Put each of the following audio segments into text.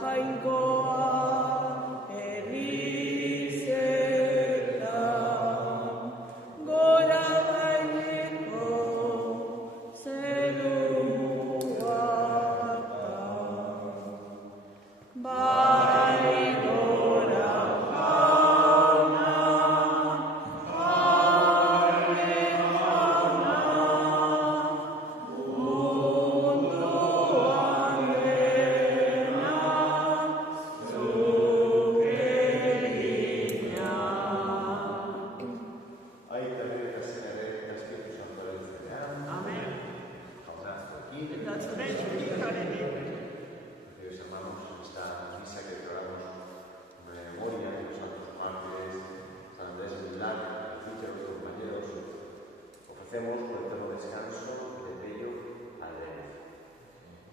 Jainkoa erizeta, gora gaineko zeruata. Bai gora jauna, jarri jauna, munduan dena zuk egina. Aita eta zenare eta Espiritu Santoaren izenean. Amen. Jauna zuekin. Eta zure espirituarekin. Queridos hermanos, en esta misa que celebramos en memoria de los santos mártires, San Andrés de Milán, y otros compañeros, ofrecemos por eterno descanso de Pello Adrián.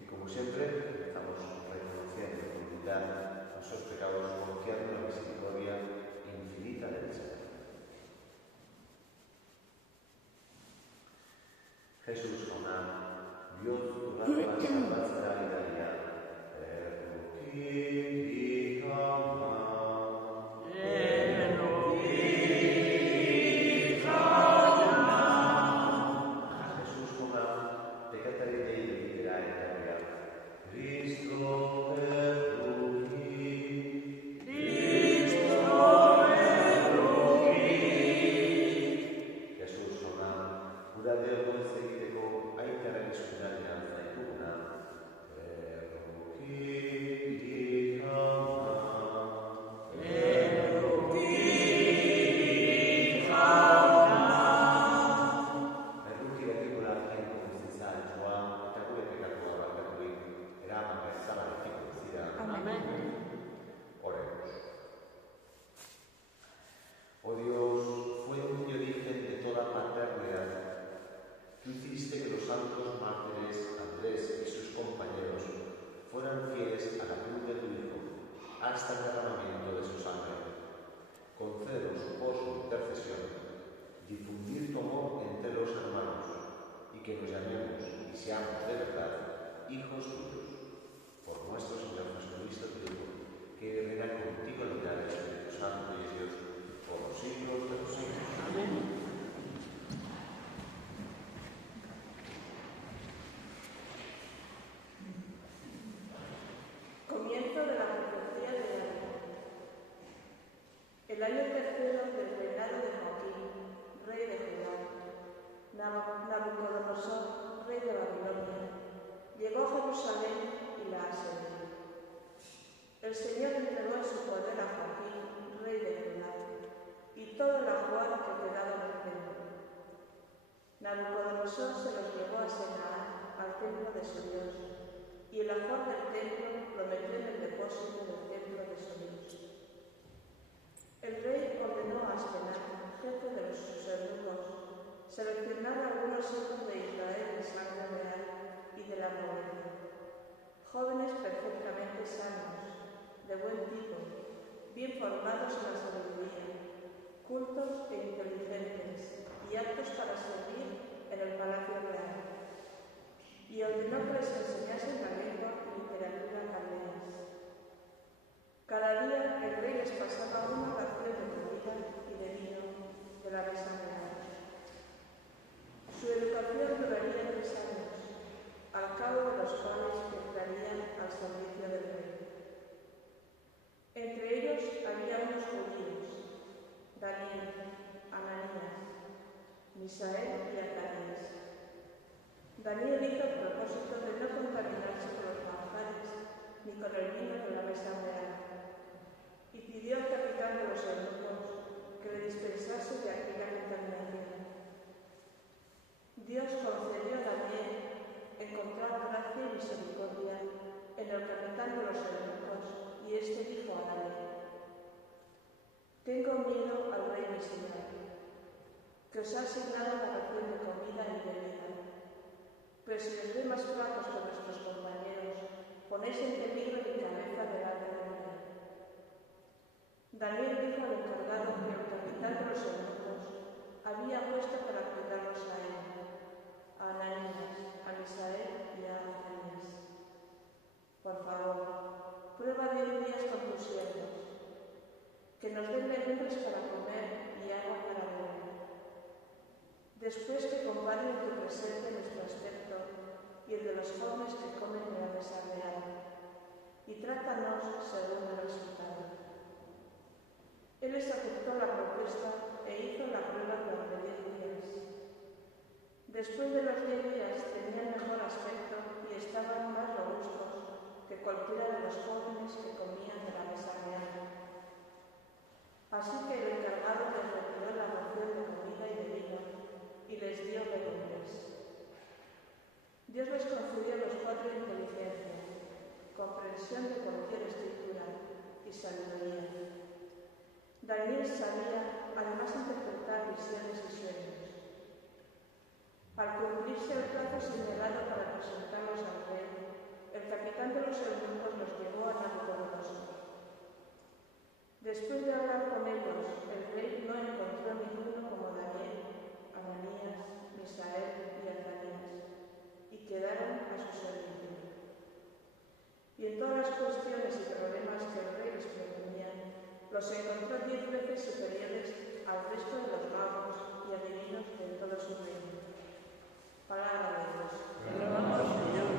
Y como siempre, empezamos reconociendo con humildad nuestros pecados, confiando en la misericordia infinita del Señor. Jesús Joná, Dios durante la salvación de Italia, Jesús Joná, pecatari Dei libera Italia, Cristo Jesús Joná, cura de Dios egiteko aitaren eskudanean zaituguna, Erruki dakigula jainko bizitza altua eta gure pekatua barkaturik eraman bezalarekiko bizira. Amen. Oremos. Oh Dios, fuente y origen de toda paternidad, tú hiciste que los santos mártires Andrés y sus compañeros fueran fieles a la cruz de tu Hijo hasta el derramamiento de su sangre. Concédenos por su intercesión difundir tu amor entre los hermanos y que nos llamemos y seamos de verdad hijos tuyos. Por nuestro Señor Jesucristo, tu Hijo, que reina contigo en la unidad del Espíritu Santo y es Dios por los siglos de los siglos. Amén. Comienzo de la profecía de Daniel. El año tercero del reinado de Joaquín, rey de Judá, Nabucodonosor, rey de Babilonia, llegó a Jerusalén y la asedió. El Señor entregó en su poder a Joaquín, rey de Judá, y todo el ajuar que quedaba en el templo. Nabucodonosor se los llevó a Senaar, al templo de su Dios, y el ajuar del templo lo metió en el depósito del templo de su Dios. El rey ordenó a Aspenaz, jefe de sus eunucos, seleccionar a algunos hijos de Israel de sangre real y de la nobleza, jóvenes perfectamente sanos, de buen tipo, bien formados en la sabiduría, cultos e inteligentes y aptos para servir en el palacio real. Y ordenó que les enseñasen la lengua y literatura caldeas. Cada día el rey les pasaba una ración de comida y de vino de la mesa real. Su educación duraría 3 años, al cabo de los cuales entrarían al servicio del rey. Entre ellos había unos judíos, Daniel, Ananías, Misael y Azarías. Daniel hizo el propósito de no contaminarse con los manjares ni con el vino de la mesa real, y pidió al capitán de los eunucos que le dispensase de aquella contaminación. Dios concedió a Daniel encontrar gracia y misericordia en el capitán de los eunucos, y éste dijo a Daniel: tengo miedo al rey mi señor, que os ha asignado la ración de comida y bebida, pero si os ve más flacos que nuestros compañeros, ponéis en peligro mi cabeza delante del rey. Daniel dijo al encargado que el capitán de los eunucos había puesto para cuidarlos a él, a Ananías, a Misael y a Azarías. Por favor, prueba 10 días con tus siervos, que nos den legumbres para comer y agua para beber. Después que comparen en tu presencia nuestro aspecto y el de los jóvenes que comen en la mesa real, y trátanos según el resultado. Él les aceptó la propuesta e hizo la prueba durante 10 días. Después de los 10 días tenían mejor aspecto y estaban más robustos que cualquiera de los jóvenes que comían de la mesa real. Así que el encargado les retiró la ración de comida y bebida y les dio legumbres. Dios les concedió a los 4 inteligencia, comprensión de cualquier escritura y sabiduría. Daniel sabía además interpretar visiones y sueños. Al cumplirse el plazo señalado para presentarlos al rey, el capitán de los eunucos los llevó a Nabucodonosor. Después de hablar con ellos, el rey no encontró ninguno como Daniel, Ananías, Misael y Azarías, y quedaron a su servicio. Y en todas las cuestiones y problemas que el rey les proponía, los encontró 10 veces superiores al resto de los magos y adivinos de todo su reino. Palabra de Dios. Te alabamos, Señor.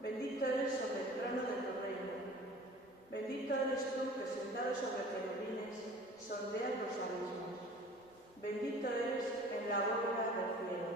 Bendito eres sobre el trono de tu reino. Bendito eres tú que sentado sobre querubines sondeas los abismos. Bendito eres en la bóveda del cielo.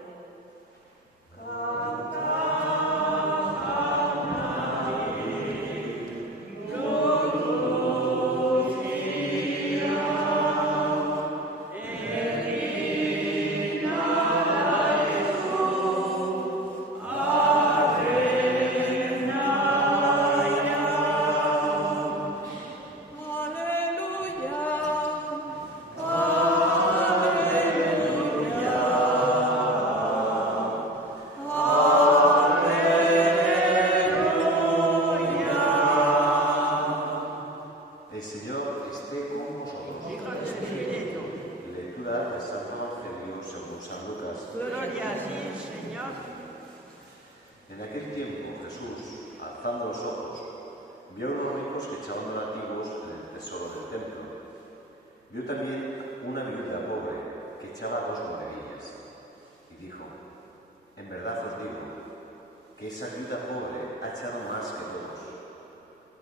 En aquel tiempo Jesús, alzando los ojos, vio a unos ricos que echaban donativos en el tesoro del templo. Vio también una viuda pobre que echaba 2 monedillas y dijo: en verdad os digo que esa viuda pobre ha echado más que todos,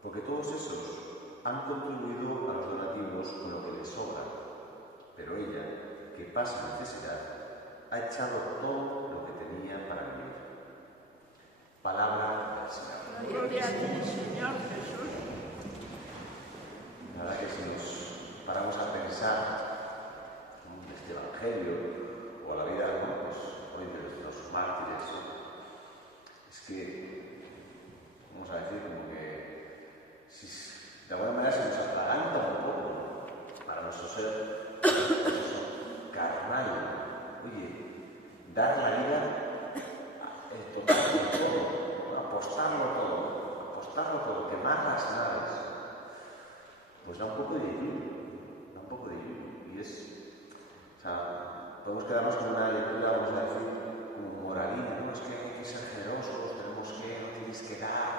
porque todos esos han contribuido a los donativos con lo que les sobra, pero ella, que pasa necesidad, ha echado todo lo que tenía para vivir. Palabra del Señor. Gloria a ti, Señor Jesús. La verdad que si nos paramos a pensar en este Evangelio o a la vida hoy de los mártires, es que, vamos a decir, como que de alguna manera se nos atraganta un poco para nuestro ser carnal. Oye, dar la vida totalmente todo, apostarlo todo, quemar las naves, pues da un poco de yuyu, y podemos quedarnos con una lectura, vamos a decir, como moralina, ¿no? Es que hay que ser generosos, no tienes que dar,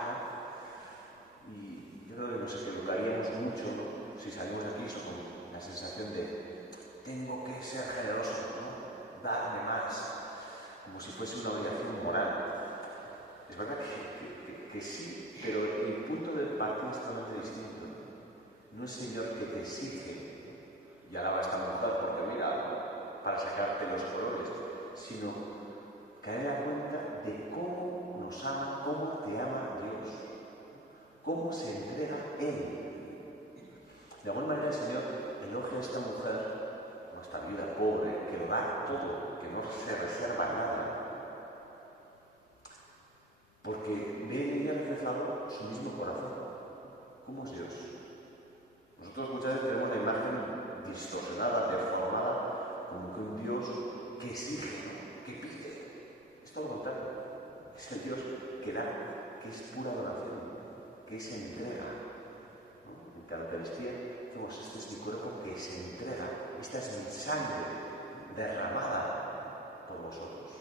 ¿no? Y yo creo que nos equivocaríamos mucho, ¿no? Si salimos de aquí con la sensación de tengo que ser generoso, ¿no? Darme más, como si fuese una obligación moral. Es verdad que sí, pero el punto del partido es totalmente distinto. No es Señor que te exige y alaba esta mujer porque mira, para sacarte los colores, sino caer a cuenta de cómo nos ama, cómo te ama Dios, cómo se entrega Él. De alguna manera el Señor elogia a esta mujer, a esta viuda pobre, que lo da todo, que no se reserva nada. ¿Cómo es Dios? Nosotros muchas veces tenemos la imagen distorsionada, deformada, como que un Dios que exige, que pide. Es todo lo contrario. Es el Dios que da, que es pura adoración, que es entrega. En cada Eucaristía decimos, este es mi cuerpo que se entrega, esta es mi sangre derramada por vosotros.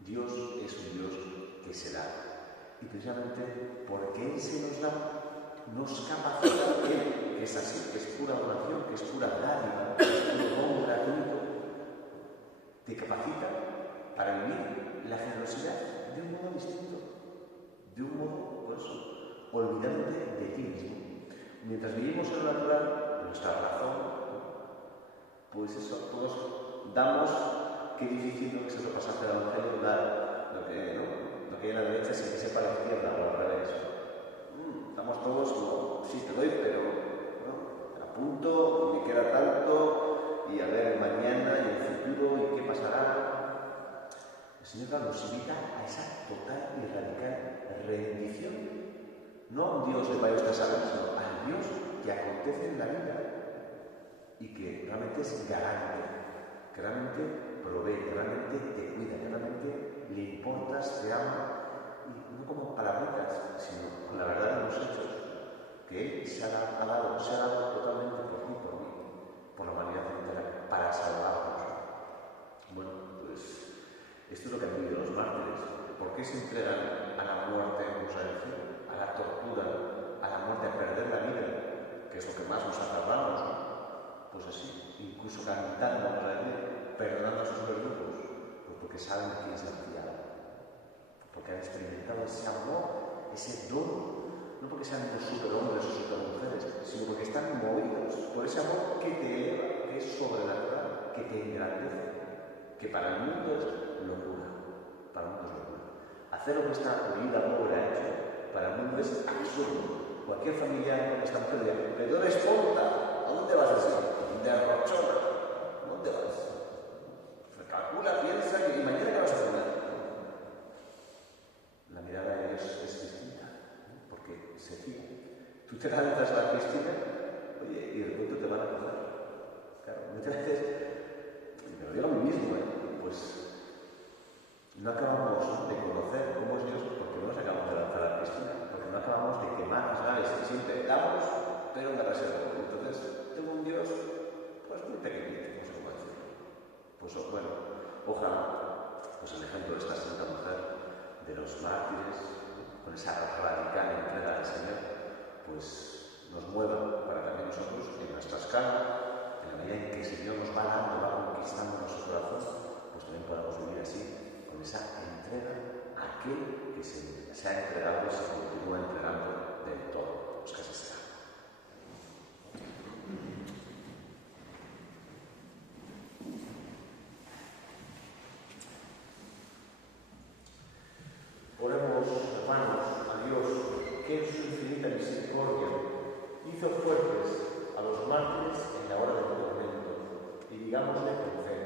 Dios es un Dios que se da. Y precisamente porque Él se nos da, nos capacita Él, que es así, que es pura adoración, que es pura dádiva, que es puro don gratuito, te capacita para vivir la generosidad de un modo distinto, de un modo, por eso, olvidándote de ti mismo. Mientras vivimos en lo natural, en nuestra razón, pues eso, todos damos, qué difícil ¿no? que es eso pasaje del Evangelio, dar lo que, ¿no? Lo que hay a la derecha sin que sepa la izquierda o al revés. Estamos todos como, sí te doy, pero ¿no? apunto, y me queda tanto, y a ver mañana y el futuro, y qué pasará. El Señor nos invita a esa total y radical rendición. No a un Dios de varios tesoros, sino al Dios que acontece en la vida y que realmente es garante, que realmente provee, que realmente te cuida, que realmente le importas, te ama, y no como palabritas, sino con la verdad de los hechos, que Él se ha dado totalmente por ti, por mí, por la humanidad entera, para salvarnos. Bueno, pues esto es lo que han vivido los mártires. ¿Por qué se entregan a la muerte, vamos a decir, a la tortura, a la muerte, a perder la vida, que es lo que más nos aferramos? Pues así, incluso cantando para Él, perdonando a sus verdugos, pues porque saben a quién se han fiado, porque han experimentado ese amor, ese don, no porque sean unos superhombres o supermujeres, sino porque están movidos por ese amor que te eleva, que es sobrenatural, que te engrandece, que para el mundo es locura, para el mundo es locura. Hacer lo que esta vida pobre ha hecho, para el mundo es absurdo. Cualquier familiar está en pérdida, pero eres tonta, ¿a dónde vas a ser? Derrochona, ¿dónde vas? Calcula, piensa y mañana qué vas a hacer. La mirada de Dios es distinta, ¿no? Porque se fía. Tú te lanzas a la piscina, oye, y de pronto te van a coger. Claro, muchas veces, me lo digo a mí mismo, pues no acabamos de conocer cómo es Dios porque no nos acabamos de lanzar a la piscina, porque no acabamos de quemar las naves que siempre damos, pero en la reserva. Entonces, tengo un Dios pues muy pequeñito, no sé cómo decirlo. Pues bueno, ojalá, pues el ejemplo de esta santa mujer, de los mártires, con esa radical entrega al Señor, pues nos mueva para también nosotros, en nuestra escala, en la medida en que el Señor nos va dando, va conquistando nuestro corazón, pues también podamos vivir así, con esa entrega a aquel que se ha entregado y se continúa entregando del todo. Pues que así sea. Oremos, hermanos, a Dios, que en su infinita misericordia hizo fuertes a los mártires en la hora del tormento, y digámosle con fe: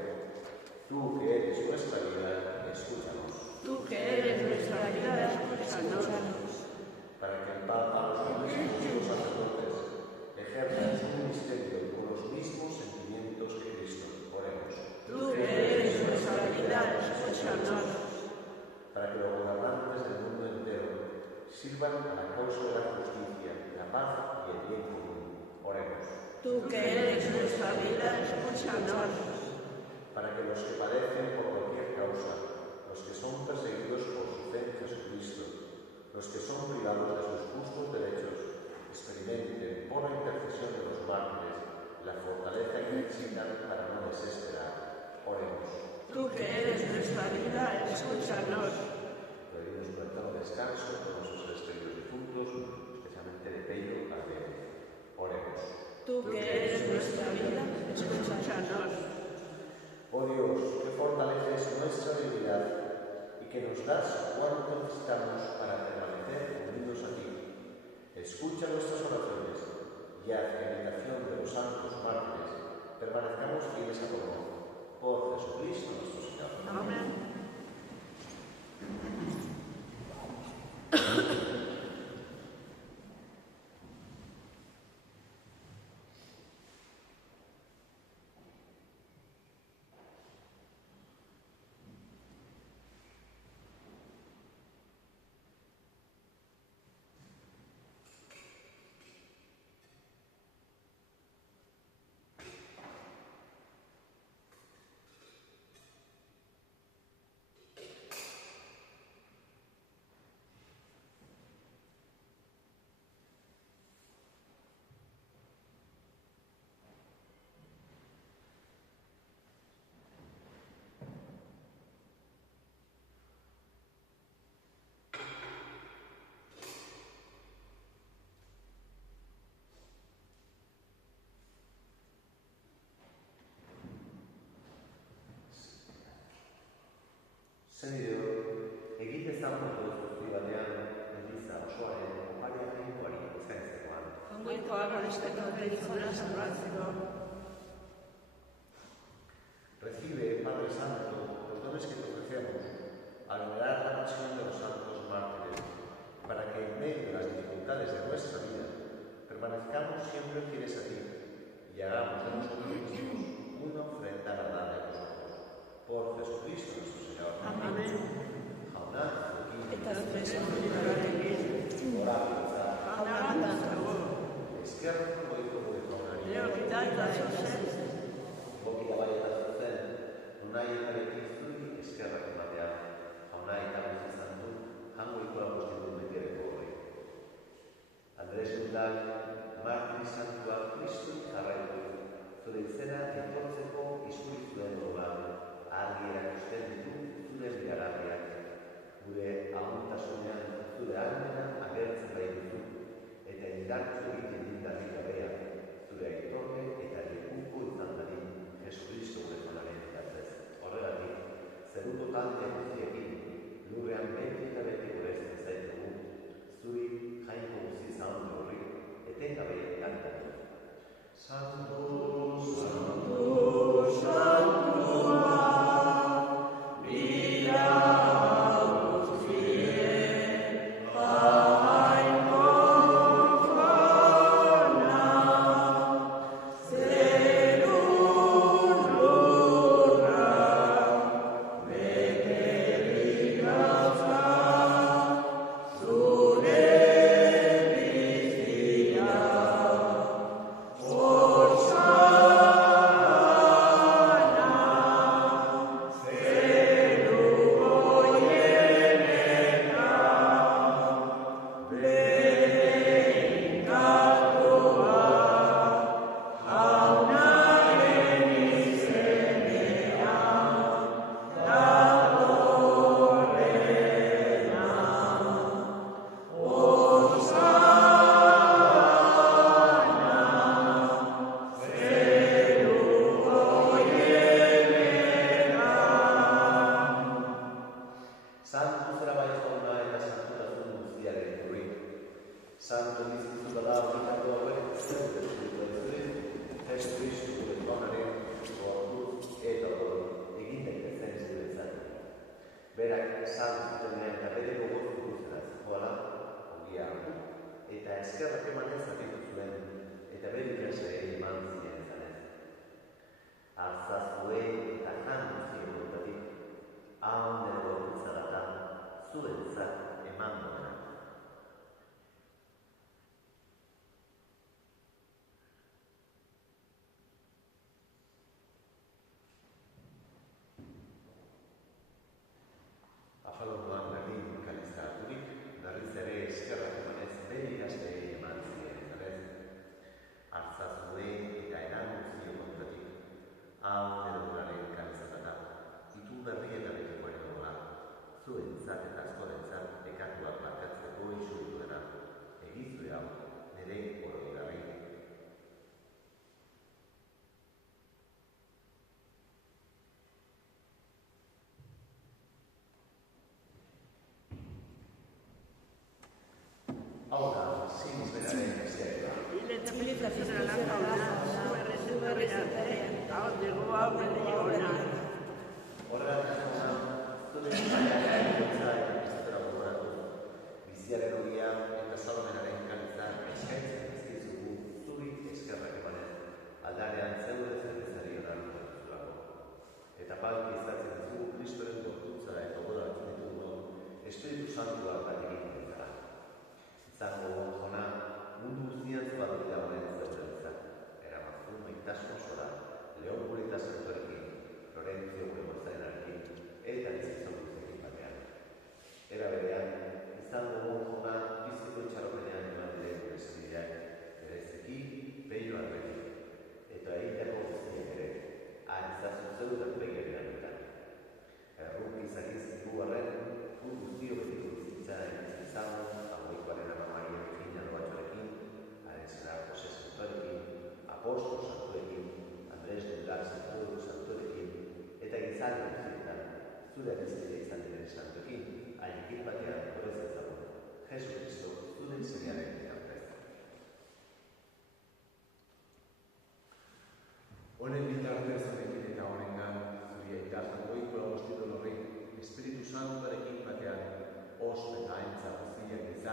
tú que eres nuestra vida, escúchanos. Tú que eres nuestra vida, escúchanos. Para que el Papa, los obispos y los sacerdotes ejerzan su ministerio con los mismos sentimientos que Cristo. Oremos. Tú que eres nuestra vida, escúchanos. Para que los gobernantes del mundo entero sirvan a la causa de la justicia, la paz y el bien común. Oremos. Tú que eres nuestra vida, escúchanos. Para que los que padecen por cualquier causa, los que son perseguidos por su fe en Jesucristo, los que son privados de sus justos derechos, experimenten por la intercesión de los mártires la fortaleza que necesitan para no desesperar. Oremos. Tú que eres nuestra vida, escúchanos. Pedimos un eterno descanso por nuestros seres queridos difuntos, especialmente de Pello Ardea. Oremos. Tú que eres nuestra vida, escúchanos. Oh Dios, que fortaleces nuestra debilidad y que nos das cuanto necesitamos para permanecer unidos a ti. Escucha nuestras oraciones y haz que en imitación de los santos mártires permanezcamos fieles a tu amor. Por Jesucristo nuestro Señor. Amén. izan modu zuzti batean, Eliza osoaren oparia jainkoari eskaintzekoan. Jaungoikoa gorezketa gizona zabratzeko. Recibe, Padre Santo, los dones que te ofrecemos al venerar la pasión de los santos mártires, para que en medio de las dificultades de nuestra vida permanezcamos siempre fieles a ti y hagamos de nosotros mismos una ofrenda agradable a vosotros. Por Jesucristo nuestro Señor. Amén. Jauna, Eta zuzen dirarekin. Orakuntza, Jaunarantzago. eskerrak goiko gure jaunari. Leokita eta zuzen. Gokita bai eta zuzen, unai eta bekizturi eskerrak ematea. Jauna eta guzizan du, jangoiko lagostitu betereko horri. Andres Gundak, Martiri Santua Kristu jarraitu, zure izena etortzeko izuri zuen gogoan, argi erakusten ditu zure biragarriak. Gure aguntasunean zure almena agertzen bai duzu, eta indartzu egiten dindarri gabea, zure aitorre eta lekuko izan dadin, Jesucristo gure zonaren bitartez. Horregatik, zeruko talde guztiekin, lurrean beti eta beti gorezen zaitugu, zuri jainko guzti zaun horri, etengabe kantatu. Santo, Santo, Santua,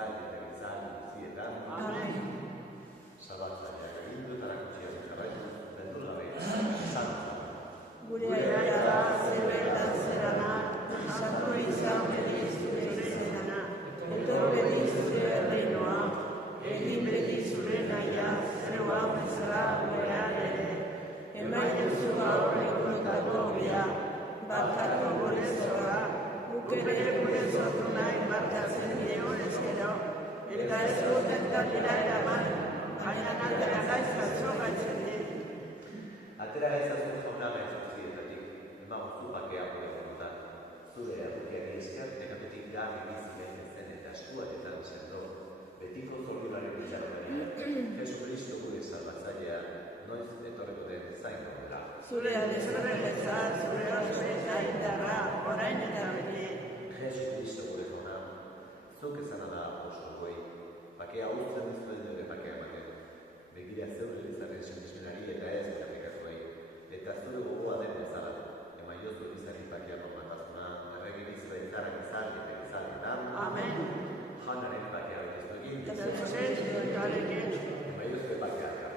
Gizali, guztietan. Amen. Zabaltzaileak agindutara kontziak jarraitu, beldur gabe, Gure aiara zebertan zerana, sartu izan beriz zure izena, etor beriz zure erreinoa, egin beti zure naia, zeroan bezala gurean ere. Emaiozu gaur egunotako bia, barkatu gure zorra, guk ere gure zortu nahi markatzen dion ezkero, eta ez duten tatira eraman, baina atera gaizkatzo gaitzen dit. Atera gaitzazun jauna gaitzazietatik, emagozu bakea gure zenutan. Zure errukiari esker, nekatutik garri bizimen ezen eta eskuatetan sendo, betiko zorriulari bitxarroari, Jesucristo gure salbatzailea, noiz etorreko den zaingo dela. Zure adizorren bezal, zure ospeza indarra, orain eta beti. Jesucristo gure jauna, zuk ezana da oso goi, bakea uzten izuen dure bakea ematen. Begira zeure bizarren sinismenari eta ez dira pekatuei, eta zure gogoa den bezala. Emaiozu bizarri bakea normatasuna, erregi bizarra gizali eta gizalietan. Amen. Janaren bakea betezu egin. Eta zure zurekarekin. Emaiozu bakea jarri.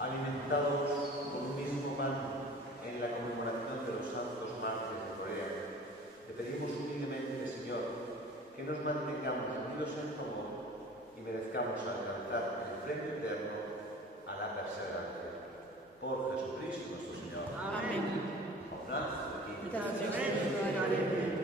Alimentados por un mismo pan en la conmemoración de los santos mártires de Corea, le pedimos humildemente, Señor, que nos mantengamos unidos en tu amor y merezcamos alcanzar el premio eterno a la perseverancia. Por Jesucristo nuestro Señor. Amén. Orad aquí. Date